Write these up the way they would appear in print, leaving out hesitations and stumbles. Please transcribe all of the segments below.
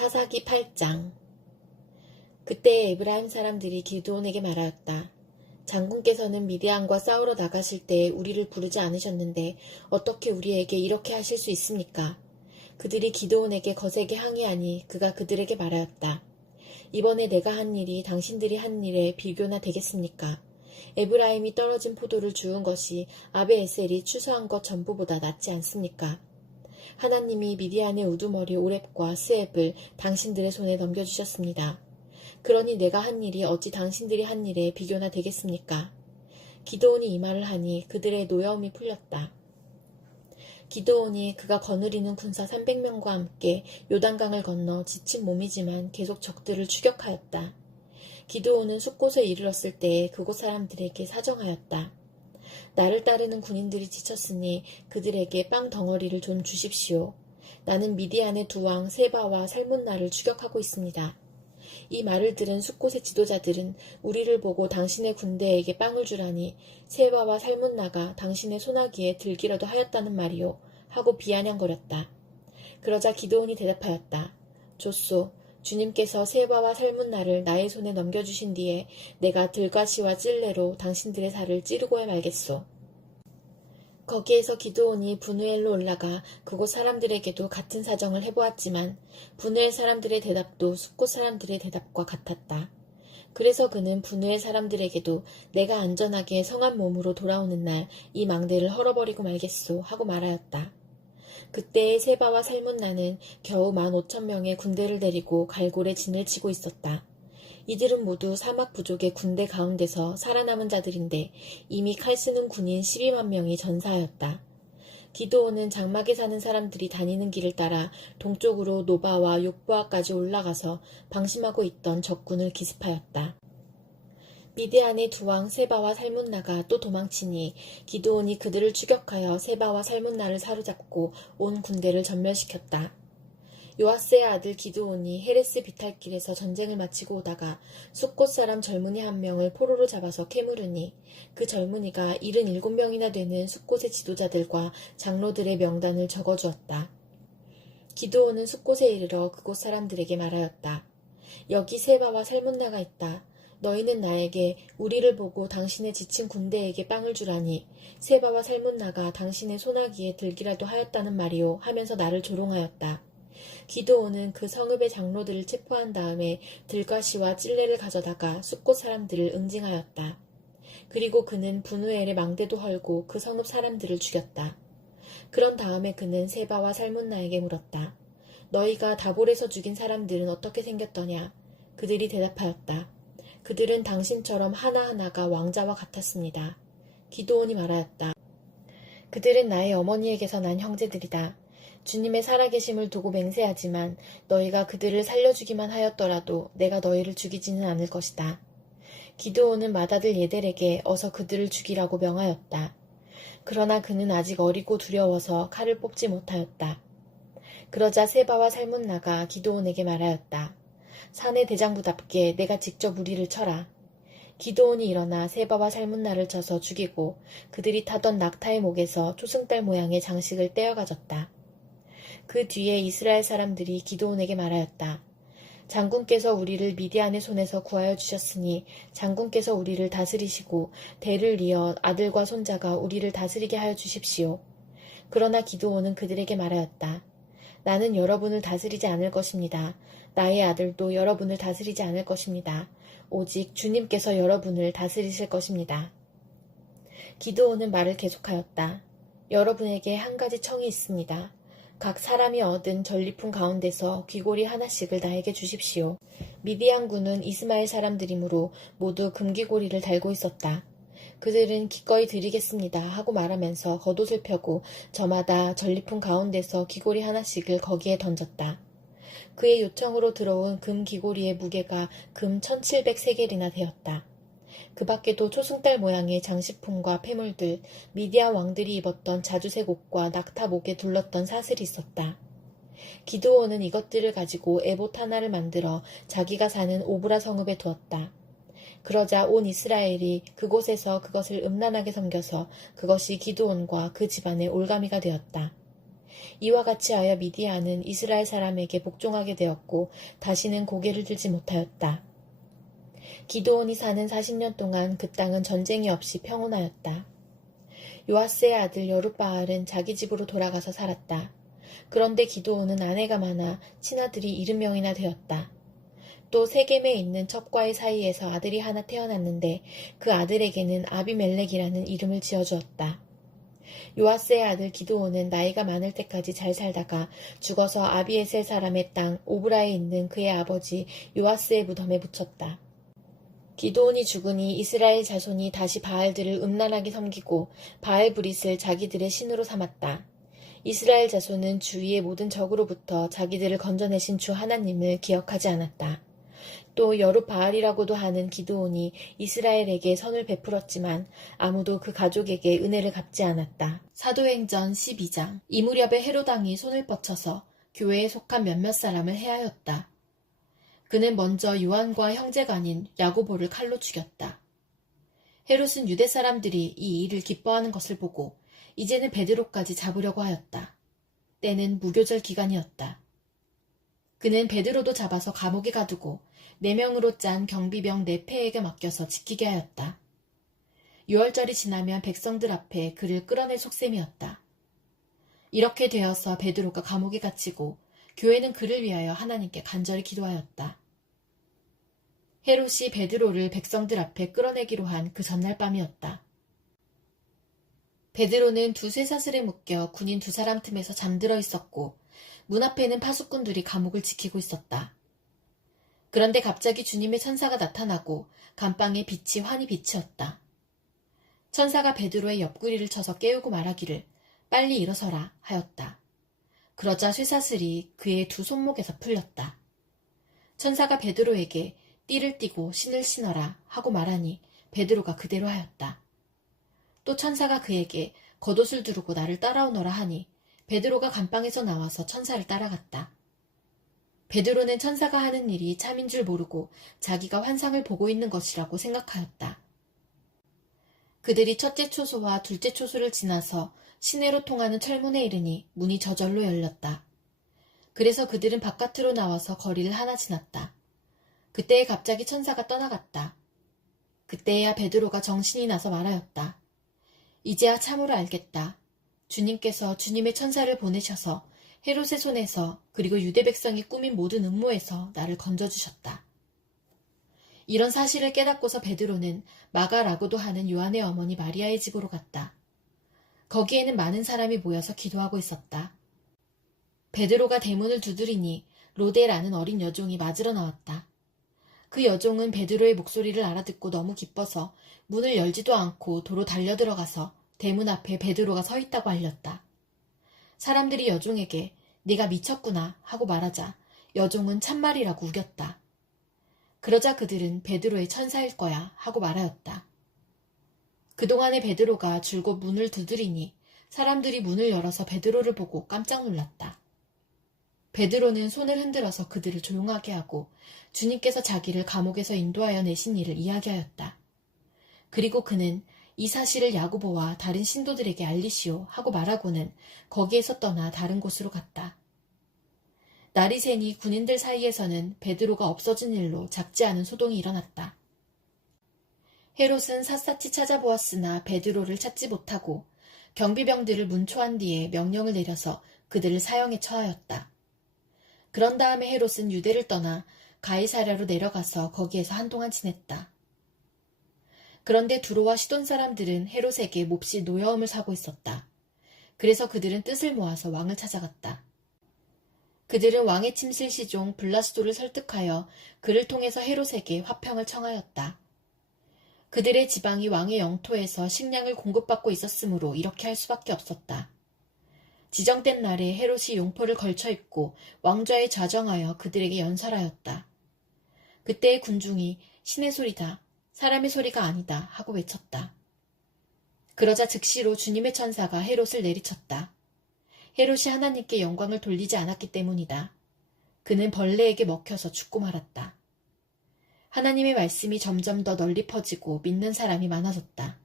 사사기 8장. 그때 에브라임 사람들이 기드온에게 말하였다. 장군께서는 미디안과 싸우러 나가실 때에 우리를 부르지 않으셨는데 어떻게 우리에게 이렇게 하실 수 있습니까? 그들이 기드온에게 거세게 항의하니 그가 그들에게 말하였다. 이번에 내가 한 일이 당신들이 한 일에 비교나 되겠습니까? 에브라임이 떨어진 포도를 주운 것이 아베에셀이 추수한 것 전부보다 낫지 않습니까? 하나님이 미디안의 우두머리 오렙과 스앱을 당신들의 손에 넘겨주셨습니다. 그러니 내가 한 일이 어찌 당신들이 한 일에 비교나 되겠습니까? 기드온이 이 말을 하니 그들의 노여움이 풀렸다. 기드온이 그가 거느리는 군사 300명과 함께 요단강을 건너 지친 몸이지만 계속 적들을 추격하였다. 기드온은 숫곳에 이르렀을 때에 그곳 사람들에게 사정하였다. 나를 따르는 군인들이 지쳤으니 그들에게 빵 덩어리를 좀 주십시오. 나는 미디안의 두 왕 세바와 살문나를 추격하고 있습니다. 이 말을 들은 숫곳의 지도자들은 우리를 보고 당신의 군대에게 빵을 주라니 세바와 살문나가 당신의 소나기에 들기라도 하였다는 말이요 하고 비아냥거렸다. 그러자 기드온이 대답하였다. 좋소. 주님께서 세바와 살문나를 나의 손에 넘겨주신 뒤에 내가 들가시와 찔레로 당신들의 살을 찌르고야 말겠소. 거기에서 기드온이 브누엘로 올라가 그곳 사람들에게도 같은 사정을 해보았지만 브누엘 사람들의 대답도 숫곳 사람들의 대답과 같았다. 그래서 그는 브누엘 사람들에게도 내가 안전하게 성한 몸으로 돌아오는 날 이 망대를 헐어버리고 말겠소 하고 말하였다. 그때의 세바와 살문나는 겨우 15,000명의 군대를 데리고 갈골에 진을 치고 있었다. 이들은 모두 사막 부족의 군대 가운데서 살아남은 자들인데 이미 칼 쓰는 군인 12만 명이 전사하였다. 기드온은 장막에 사는 사람들이 다니는 길을 따라 동쪽으로 노바와 욕보아까지 올라가서 방심하고 있던 적군을 기습하였다. 미디안의 두 왕 세바와 살문나가 또 도망치니 기드온이 그들을 추격하여 세바와 살문나를 사로잡고 온 군대를 전멸시켰다. 요아스의 아들 기드온이 헤레스 비탈길에서 전쟁을 마치고 오다가 숫곳 사람 젊은이 한 명을 포로로 잡아서 캐물으니 그 젊은이가 77명이나 되는 숫곳의 지도자들과 장로들의 명단을 적어주었다. 기드온은 숫곳에 이르러 그곳 사람들에게 말하였다. 여기 세바와 살문나가 있다. 너희는 나에게 우리를 보고 당신의 지친 군대에게 빵을 주라니 세바와 살문나가 당신의 소나기에 들기라도 하였다는 말이요 하면서 나를 조롱하였다. 기드온은 그 성읍의 장로들을 체포한 다음에 들가시와 찔레를 가져다가 숫곳 사람들을 응징하였다. 그리고 그는 브누엘의 망대도 헐고 그 성읍 사람들을 죽였다. 그런 다음에 그는 세바와 살문나에게 물었다. 너희가 다볼에서 죽인 사람들은 어떻게 생겼더냐? 그들이 대답하였다. 그들은 당신처럼 하나하나가 왕자와 같았습니다. 기드온이 말하였다. 그들은 나의 어머니에게서 난 형제들이다. 주님의 살아계심을 두고 맹세하지만 너희가 그들을 살려주기만 하였더라도 내가 너희를 죽이지는 않을 것이다. 기드온은 맏아들 예델에게 어서 그들을 죽이라고 명하였다. 그러나 그는 아직 어리고 두려워서 칼을 뽑지 못하였다. 그러자 세바와 살문나가 기드온에게 말하였다. 산의 대장부답게 내가 직접 우리를 쳐라. 기드온이 일어나 세바와 살문나를 쳐서 죽이고 그들이 타던 낙타의 목에서 초승달 모양의 장식을 떼어가졌다. 그 뒤에 이스라엘 사람들이 기드온에게 말하였다. 장군께서 우리를 미디안의 손에서 구하여 주셨으니 장군께서 우리를 다스리시고 대를 이어 아들과 손자가 우리를 다스리게 하여 주십시오. 그러나 기드온은 그들에게 말하였다. 나는 여러분을 다스리지 않을 것입니다. 나의 아들도 여러분을 다스리지 않을 것입니다. 오직 주님께서 여러분을 다스리실 것입니다. 기드온은 말을 계속하였다. 여러분에게 한 가지 청이 있습니다. 각 사람이 얻은 전리품 가운데서 귀고리 하나씩을 나에게 주십시오. 미디안군은 이스마엘 사람들이므로 모두 금귀고리를 달고 있었다. 그들은 기꺼이 드리겠습니다 하고 말하면서 겉옷을 펴고 저마다 전리품 가운데서 귀고리 하나씩을 거기에 던졌다. 그의 요청으로 들어온 금 귀고리의 무게가 금 1700세겔이나 되었다. 그 밖에도 초승달 모양의 장식품과 폐물들, 미디안 왕들이 입었던 자주색 옷과 낙타 목에 둘렀던 사슬이 있었다. 기드온은 이것들을 가지고 에봇 하나를 만들어 자기가 사는 오브라 성읍에 두었다. 그러자 온 이스라엘이 그곳에서 그것을 음란하게 섬겨서 그것이 기드온과 그 집안의 올가미가 되었다. 이와 같이 하여 미디안은 이스라엘 사람에게 복종하게 되었고 다시는 고개를 들지 못하였다. 기드온이 사는 40년 동안 그 땅은 전쟁이 없이 평온하였다. 요아스의 아들 여룻바알은 자기 집으로 돌아가서 살았다. 그런데 기드온은 아내가 많아 친아들이 70명이나 되었다. 또 세겜에 있는 첩과의 사이에서 아들이 하나 태어났는데 그 아들에게는 아비멜렉이라는 이름을 지어주었다. 요아스의 아들 기드온은 나이가 많을 때까지 잘 살다가 죽어서 아비에셀 사람의 땅 오브라에 있는 그의 아버지 요아스의 무덤에 묻혔다. 기드온이 죽으니 이스라엘 자손이 다시 바알들을 음란하게 섬기고 바알 브릿을 자기들의 신으로 삼았다. 이스라엘 자손은 주위의 모든 적으로부터 자기들을 건져내신 주 하나님을 기억하지 않았다. 또 여룻바알이라고도 하는 기드온이 이스라엘에게 선을 베풀었지만 아무도 그 가족에게 은혜를 갚지 않았다. 사도행전 12장. 이 무렵에 헤롯 왕이 손을 뻗쳐서 교회에 속한 몇몇 사람을 해하였다. 그는 먼저 요한과 형제가 아닌 야고보를 칼로 죽였다. 헤롯은 유대 사람들이 이 일을 기뻐하는 것을 보고 이제는 베드로까지 잡으려고 하였다. 때는 무교절 기간이었다. 그는 베드로도 잡아서 감옥에 가두고 4명으로 짠 경비병 4패에게 맡겨서 지키게 하였다. 유월절이 지나면 백성들 앞에 그를 끌어낼 속셈이었다. 이렇게 되어서 베드로가 감옥에 갇히고 교회는 그를 위하여 하나님께 간절히 기도하였다. 헤롯이 베드로를 백성들 앞에 끌어내기로 한 그 전날 밤이었다. 베드로는 두 쇠사슬에 묶여 군인 2사람 틈에서 잠들어 있었고 문 앞에는 파수꾼들이 감옥을 지키고 있었다. 그런데 갑자기 주님의 천사가 나타나고 감방에 빛이 환히 비치었다. 천사가 베드로의 옆구리를 쳐서 깨우고 말하기를 빨리 일어서라 하였다. 그러자 쇠사슬이 그의 2 손목에서 풀렸다. 천사가 베드로에게 띠를 띠고 신을 신어라 하고 말하니 베드로가 그대로 하였다. 또 천사가 그에게 겉옷을 두르고 나를 따라오너라 하니 베드로가 감방에서 나와서 천사를 따라갔다. 베드로는 천사가 하는 일이 참인 줄 모르고 자기가 환상을 보고 있는 것이라고 생각하였다. 그들이 첫째 초소와 둘째 초소를 지나서 시내로 통하는 철문에 이르니 문이 저절로 열렸다. 그래서 그들은 바깥으로 나와서 거리를 하나 지났다. 그때에 갑자기 천사가 떠나갔다. 그때야 베드로가 정신이 나서 말하였다. 이제야 참으로 알겠다. 주님께서 주님의 천사를 보내셔서 헤롯의 손에서 그리고 유대 백성이 꾸민 모든 음모에서 나를 건져주셨다. 이런 사실을 깨닫고서 베드로는 마가라고도 하는 요한의 어머니 마리아의 집으로 갔다. 거기에는 많은 사람이 모여서 기도하고 있었다. 베드로가 대문을 두드리니 로데라는 어린 여종이 맞으러 나왔다. 그 여종은 베드로의 목소리를 알아듣고 너무 기뻐서 문을 열지도 않고 도로 달려들어가서 대문 앞에 베드로가 서 있다고 알렸다. 사람들이 여종에게 네가 미쳤구나 하고 말하자 여종은 참말이라고 우겼다. 그러자 그들은 베드로의 천사일 거야 하고 말하였다. 그동안에 베드로가 줄곧 문을 두드리니 사람들이 문을 열어서 베드로를 보고 깜짝 놀랐다. 베드로는 손을 흔들어서 그들을 조용하게 하고 주님께서 자기를 감옥에서 인도하여 내신 일을 이야기하였다. 그리고 그는 이 사실을 야고보와 다른 신도들에게 알리시오 하고 말하고는 거기에서 떠나 다른 곳으로 갔다. 날이 새니 군인들 사이에서는 베드로가 없어진 일로 작지 않은 소동이 일어났다. 헤롯은 샅샅이 찾아보았으나 베드로를 찾지 못하고 경비병들을 문초한 뒤에 명령을 내려서 그들을 사형에 처하였다. 그런 다음에 헤롯은 유대를 떠나 가이사랴로 내려가서 거기에서 한동안 지냈다. 그런데 두로와 시돈 사람들은 헤롯에게 몹시 노여움을 사고 있었다. 그래서 그들은 뜻을 모아서 왕을 찾아갔다. 그들은 왕의 침실 시종 블라스도를 설득하여 그를 통해서 헤롯에게 화평을 청하였다. 그들의 지방이 왕의 영토에서 식량을 공급받고 있었으므로 이렇게 할 수밖에 없었다. 지정된 날에 헤롯이 용포를 걸쳐 입고 왕좌에 좌정하여 그들에게 연설하였다. 그때의 군중이 신의 소리다, 사람의 소리가 아니다 하고 외쳤다. 그러자 즉시로 주님의 천사가 헤롯을 내리쳤다. 헤롯이 하나님께 영광을 돌리지 않았기 때문이다. 그는 벌레에게 먹혀서 죽고 말았다. 하나님의 말씀이 점점 더 널리 퍼지고 믿는 사람이 많아졌다.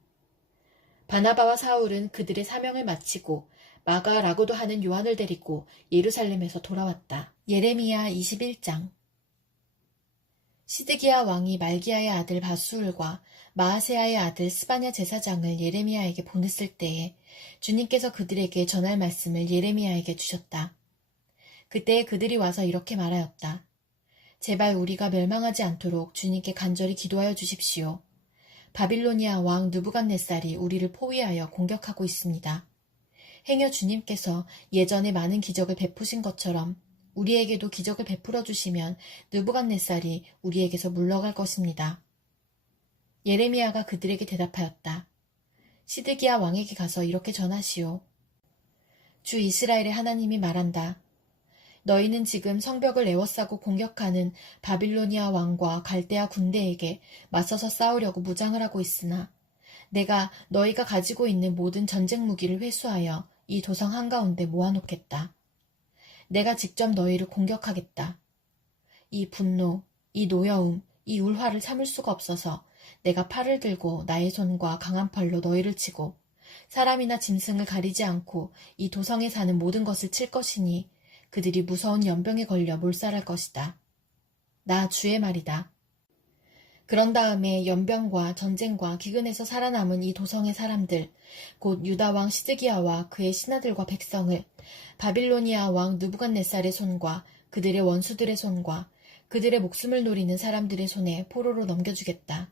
바나바와 사울은 그들의 사명을 마치고 마가라고도 하는 요한을 데리고 예루살렘에서 돌아왔다. 예레미야 21장. 시드기야 왕이 말기야의 아들 바수울과 마아세야의 아들 스바냐 제사장을 예레미야에게 보냈을 때에 주님께서 그들에게 전할 말씀을 예레미야에게 주셨다. 그때 그들이 와서 이렇게 말하였다. 제발 우리가 멸망하지 않도록 주님께 간절히 기도하여 주십시오. 바빌로니아 왕 느부갓네살이 우리를 포위하여 공격하고 있습니다. 행여 주님께서 예전에 많은 기적을 베푸신 것처럼 우리에게도 기적을 베풀어 주시면 느부갓네살이 우리에게서 물러갈 것입니다. 예레미야가 그들에게 대답하였다. 시드기야 왕에게 가서 이렇게 전하시오. 주 이스라엘의 하나님이 말한다. 너희는 지금 성벽을 에워싸고 공격하는 바빌로니아 왕과 갈대아 군대에게 맞서서 싸우려고 무장을 하고 있으나 내가 너희가 가지고 있는 모든 전쟁 무기를 회수하여 이 도성 한가운데 모아놓겠다. 내가 직접 너희를 공격하겠다. 이 분노, 이 노여움, 이 울화를 참을 수가 없어서 내가 팔을 들고 나의 손과 강한 팔로 너희를 치고 사람이나 짐승을 가리지 않고 이 도성에 사는 모든 것을 칠 것이니 그들이 무서운 연병에 걸려 몰살할 것이다. 나 주의 말이다. 그런 다음에 연병과 전쟁과 기근에서 살아남은 이 도성의 사람들, 곧 유다왕 시드기야와 그의 신하들과 백성을 바빌로니아 왕 느부갓네살의 손과 그들의 원수들의 손과 그들의 목숨을 노리는 사람들의 손에 포로로 넘겨주겠다.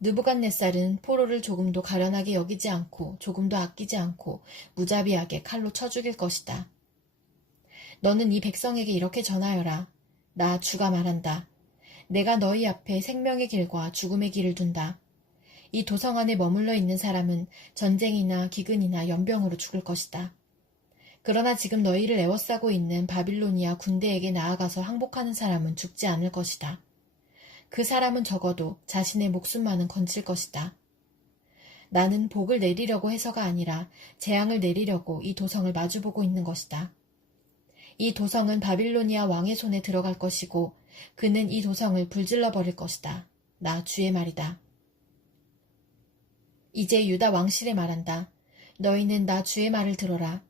느부갓네살은 포로를 조금도 가련하게 여기지 않고 조금도 아끼지 않고 무자비하게 칼로 쳐 죽일 것이다. 너는 이 백성에게 이렇게 전하여라. 나 주가 말한다. 내가 너희 앞에 생명의 길과 죽음의 길을 둔다. 이 도성 안에 머물러 있는 사람은 전쟁이나 기근이나 연병으로 죽을 것이다. 그러나 지금 너희를 에워싸고 있는 바빌로니아 군대에게 나아가서 항복하는 사람은 죽지 않을 것이다. 그 사람은 적어도 자신의 목숨만은 건질 것이다. 나는 복을 내리려고 해서가 아니라 재앙을 내리려고 이 도성을 마주보고 있는 것이다. 이 도성은 바빌로니아 왕의 손에 들어갈 것이고 그는 이 도성을 불질러 버릴 것이다. 나 주의 말이다. 이제 유다 왕실에 말한다. 너희는 나 주의 말을 들어라.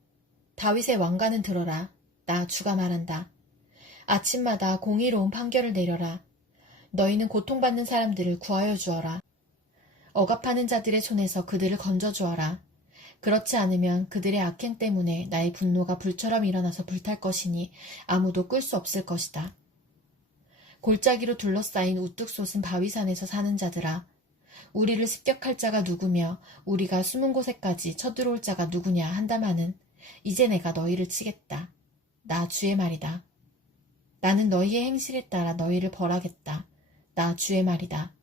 다윗의 왕가는 들어라. 나 주가 말한다. 아침마다 공의로운 판결을 내려라. 너희는 고통받는 사람들을 구하여 주어라. 억압하는 자들의 손에서 그들을 건져 주어라. 그렇지 않으면 그들의 악행 때문에 나의 분노가 불처럼 일어나서 불탈 것이니 아무도 끌 수 없을 것이다. 골짜기로 둘러싸인 우뚝 솟은 바위산에서 사는 자들아, 우리를 습격할 자가 누구며 우리가 숨은 곳에까지 쳐들어올 자가 누구냐 한다마는 이제 내가 너희를 치겠다. 나 주의 말이다. 나는 너희의 행실에 따라 너희를 벌하겠다. 나 주의 말이다.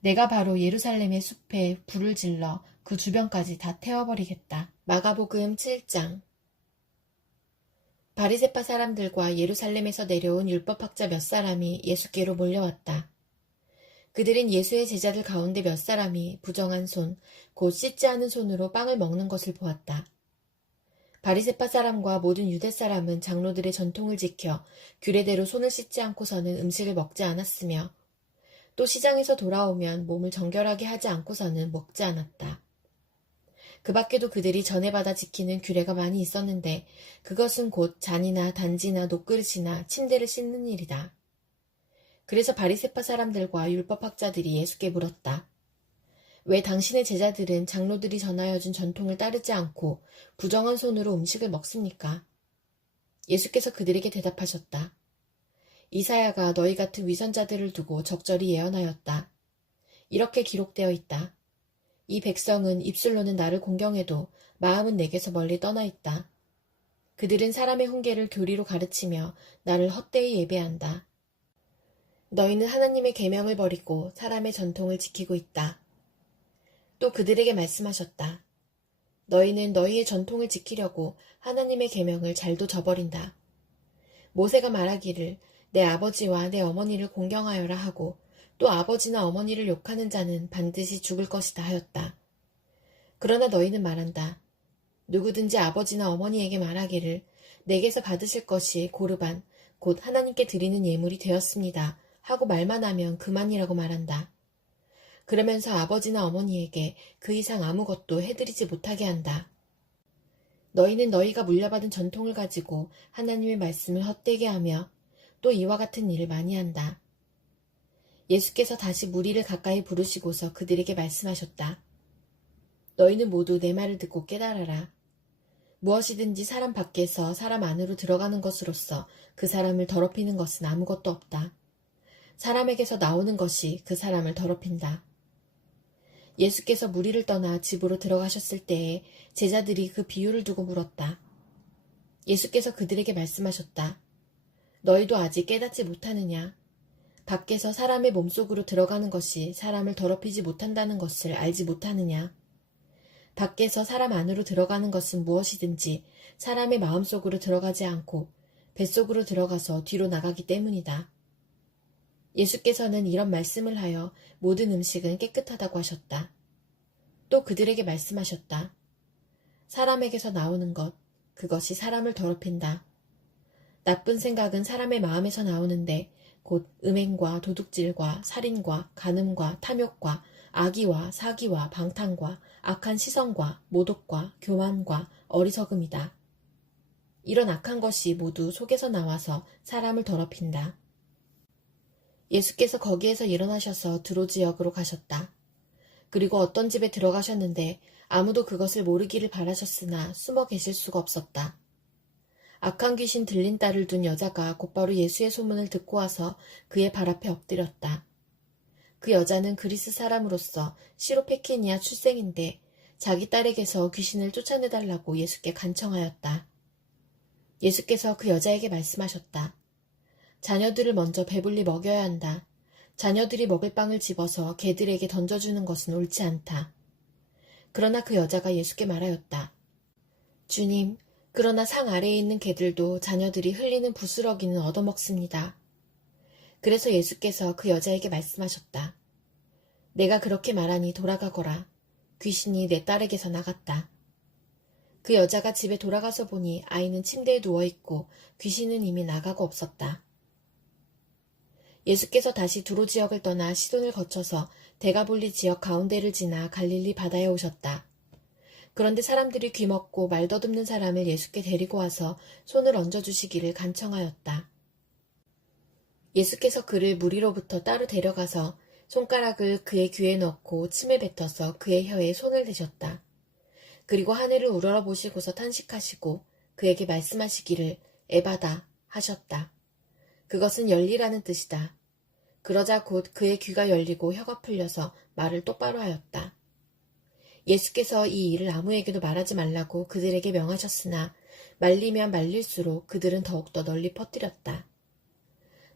내가 바로 예루살렘의 숲에 불을 질러 그 주변까지 다 태워버리겠다. 마가복음 7장. 바리새파 사람들과 예루살렘에서 내려온 율법학자 몇 사람이 예수께로 몰려왔다. 그들은 예수의 제자들 가운데 몇 사람이 부정한 손, 곧 씻지 않은 손으로 빵을 먹는 것을 보았다. 바리새파 사람과 모든 유대 사람은 장로들의 전통을 지켜 규례대로 손을 씻지 않고서는 음식을 먹지 않았으며 또 시장에서 돌아오면 몸을 정결하게 하지 않고서는 먹지 않았다. 그 밖에도 그들이 전에 받아 지키는 규례가 많이 있었는데 그것은 곧 잔이나 단지나 녹그릇이나 침대를 씻는 일이다. 그래서 바리새파 사람들과 율법학자들이 예수께 물었다. 왜 당신의 제자들은 장로들이 전하여 준 전통을 따르지 않고 부정한 손으로 음식을 먹습니까? 예수께서 그들에게 대답하셨다. 이사야가 너희 같은 위선자들을 두고 적절히 예언하였다. 이렇게 기록되어 있다. 이 백성은 입술로는 나를 공경해도 마음은 내게서 멀리 떠나 있다. 그들은 사람의 훈계를 교리로 가르치며 나를 헛되이 예배한다. 너희는 하나님의 계명을 버리고 사람의 전통을 지키고 있다. 또 그들에게 말씀하셨다. 너희는 너희의 전통을 지키려고 하나님의 계명을 잘도 저버린다. 모세가 말하기를 내 아버지와 내 어머니를 공경하여라 하고 또 아버지나 어머니를 욕하는 자는 반드시 죽을 것이다 하였다. 그러나 너희는 말한다. 누구든지 아버지나 어머니에게 말하기를 내게서 받으실 것이 고르반, 곧 하나님께 드리는 예물이 되었습니다 하고 말만 하면 그만이라고 말한다. 그러면서 아버지나 어머니에게 그 이상 아무것도 해드리지 못하게 한다. 너희는 너희가 물려받은 전통을 가지고 하나님의 말씀을 헛되게 하며 또 이와 같은 일을 많이 한다. 예수께서 다시 무리를 가까이 부르시고서 그들에게 말씀하셨다. 너희는 모두 내 말을 듣고 깨달아라. 무엇이든지 사람 밖에서 사람 안으로 들어가는 것으로서 그 사람을 더럽히는 것은 아무것도 없다. 사람에게서 나오는 것이 그 사람을 더럽힌다. 예수께서 무리를 떠나 집으로 들어가셨을 때에 제자들이 그 비유를 두고 물었다. 예수께서 그들에게 말씀하셨다. 너희도 아직 깨닫지 못하느냐? 밖에서 사람의 몸속으로 들어가는 것이 사람을 더럽히지 못한다는 것을 알지 못하느냐? 밖에서 사람 안으로 들어가는 것은 무엇이든지 사람의 마음속으로 들어가지 않고 뱃속으로 들어가서 뒤로 나가기 때문이다. 예수께서는 이런 말씀을 하여 모든 음식은 깨끗하다고 하셨다. 또 그들에게 말씀하셨다. 사람에게서 나오는 것, 그것이 사람을 더럽힌다. 나쁜 생각은 사람의 마음에서 나오는데 곧 음행과 도둑질과 살인과 간음과 탐욕과 악의와 사기와 방탕과 악한 시선과 모독과 교만과 어리석음이다. 이런 악한 것이 모두 속에서 나와서 사람을 더럽힌다. 예수께서 거기에서 일어나셔서 드로 지역으로 가셨다. 그리고 어떤 집에 들어가셨는데 아무도 그것을 모르기를 바라셨으나 숨어 계실 수가 없었다. 악한 귀신 들린 딸을 둔 여자가 곧바로 예수의 소문을 듣고 와서 그의 발 앞에 엎드렸다. 그 여자는 그리스 사람으로서 시로페키니아 출생인데 자기 딸에게서 귀신을 쫓아내달라고 예수께 간청하였다. 예수께서 그 여자에게 말씀하셨다. 자녀들을 먼저 배불리 먹여야 한다. 자녀들이 먹을 빵을 집어서 개들에게 던져주는 것은 옳지 않다. 그러나 그 여자가 예수께 말하였다. 주님, 그러나 상 아래에 있는 개들도 자녀들이 흘리는 부스러기는 얻어먹습니다. 그래서 예수께서 그 여자에게 말씀하셨다. 내가 그렇게 말하니 돌아가거라. 귀신이 내 딸에게서 나갔다. 그 여자가 집에 돌아가서 보니 아이는 침대에 누워있고 귀신은 이미 나가고 없었다. 예수께서 다시 두로 지역을 떠나 시돈을 거쳐서 데가볼리 지역 가운데를 지나 갈릴리 바다에 오셨다. 그런데 사람들이 귀먹고 말 더듬는 사람을 예수께 데리고 와서 손을 얹어주시기를 간청하였다. 예수께서 그를 무리로부터 따로 데려가서 손가락을 그의 귀에 넣고 침을 뱉어서 그의 혀에 손을 대셨다. 그리고 하늘을 우러러보시고서 탄식하시고 그에게 말씀하시기를 에바다 하셨다. 그것은 열리라는 뜻이다. 그러자 곧 그의 귀가 열리고 혀가 풀려서 말을 똑바로 하였다. 예수께서 이 일을 아무에게도 말하지 말라고 그들에게 명하셨으나 말리면 말릴수록 그들은 더욱더 널리 퍼뜨렸다.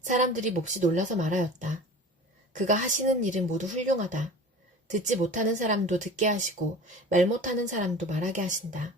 사람들이 몹시 놀라서 말하였다. 그가 하시는 일은 모두 훌륭하다. 듣지 못하는 사람도 듣게 하시고 말 못하는 사람도 말하게 하신다.